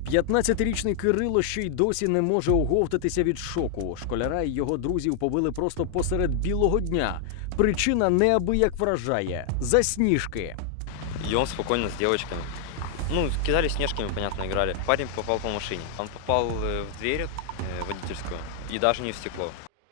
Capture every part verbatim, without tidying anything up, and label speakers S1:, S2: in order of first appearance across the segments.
S1: п'ятнадцятирічний Кирило ще й досі не може оговтатися від шоку. Школяра і його друзів побили просто посеред білого дня. Причина неабияк вражає – засніжки.
S2: Идем спокойно с девочками. Ну, кидали снежками, понятно, играли. Парень попал по машине. Он попал э, в дверь э, водительскую и даже не в стекло.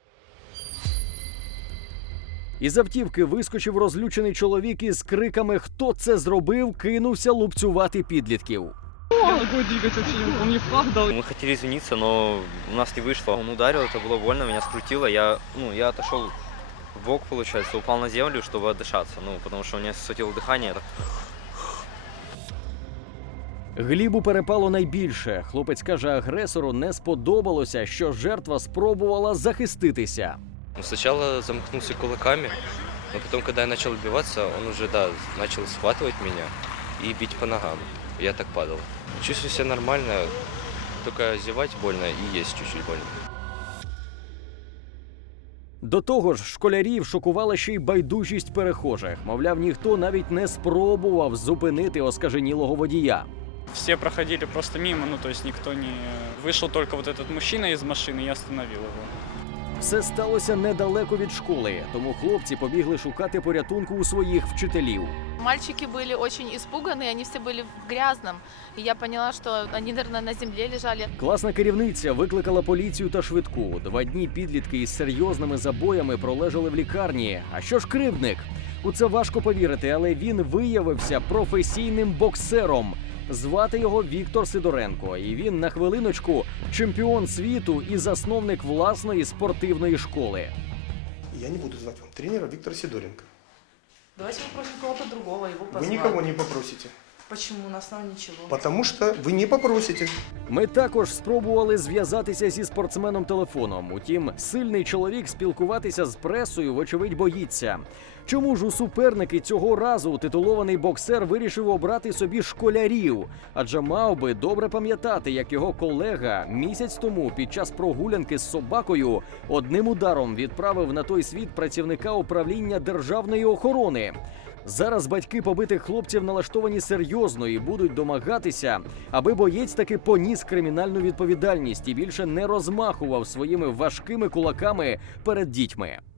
S1: Із автівки вискочив розлючений чоловік із криками «Хто це зробив?», кинувся лупцювати підлітків.
S3: Я ногой двигать вообще не могу, он мне флаг дал.
S2: Мы хотели извиниться, но у нас не вышло. Он ударил, это было больно, меня скрутило. Я, ну, я отошел в бок, получается, упал на землю, чтобы отдышаться. Ну, потому что у меня схватило дыхание. Так...
S1: Глібу перепало найбільше. Хлопець каже, агресору не сподобалося, що жертва спробувала захиститися.
S4: Ну, сначала замкнулся кулаками, но потом, когда я начал отбиваться, он уже, да, начал схватывать меня и бить по ногам. Я так падал. Чувствую себя нормально, только зевать больно и есть чуть-чуть больно.
S1: До того ж, школярів шокувала ще й байдужість перехожих. Мовляв, ніхто навіть не спробував зупинити оскаженілого водія.
S3: Все проходили просто мимо, ну то есть никто не... Вышел только вот этот мужчина из машины, я остановил его.
S1: Все сталося недалеко від школи, тому хлопці побігли шукати порятунку у своїх вчителів.
S5: Мальчики были очень испуганы, они все были в грязном. И я поняла, что они, наверное, на земле лежали.
S1: Класна керівниця викликала поліцію та швидку. Два дні підлітки із серйозними забоями пролежали в лікарні. А що ж кривдник? У це важко повірити, але він виявився професійним боксером. Звати його Віктор Сидоренко, і він, на хвилиночку, чемпіон світу і засновник власної спортивної школи.
S6: Я не буду звать вам тренера Виктора Сидоренко.
S7: Давайте попросим кого-то другого его позвать.
S6: Вы никого не попросите.
S7: Почему? На основании чего?
S6: Потому что вы не попросите.
S1: Ми також спробували зв'язатися зі спортсменом телефоном. Утім, сильний чоловік спілкуватися з пресою, вочевидь, боїться. Чому ж у суперники цього разу титулований боксер вирішив обрати собі школярів? Адже мав би добре пам'ятати, як його колега місяць тому під час прогулянки з собакою одним ударом відправив на той світ працівника управління державної охорони. Зараз батьки побитих хлопців налаштовані серйозно і будуть домагатися, аби боєць таки поніс кримінальну відповідальність і більше не розмахував своїми важкими кулаками перед дітьми.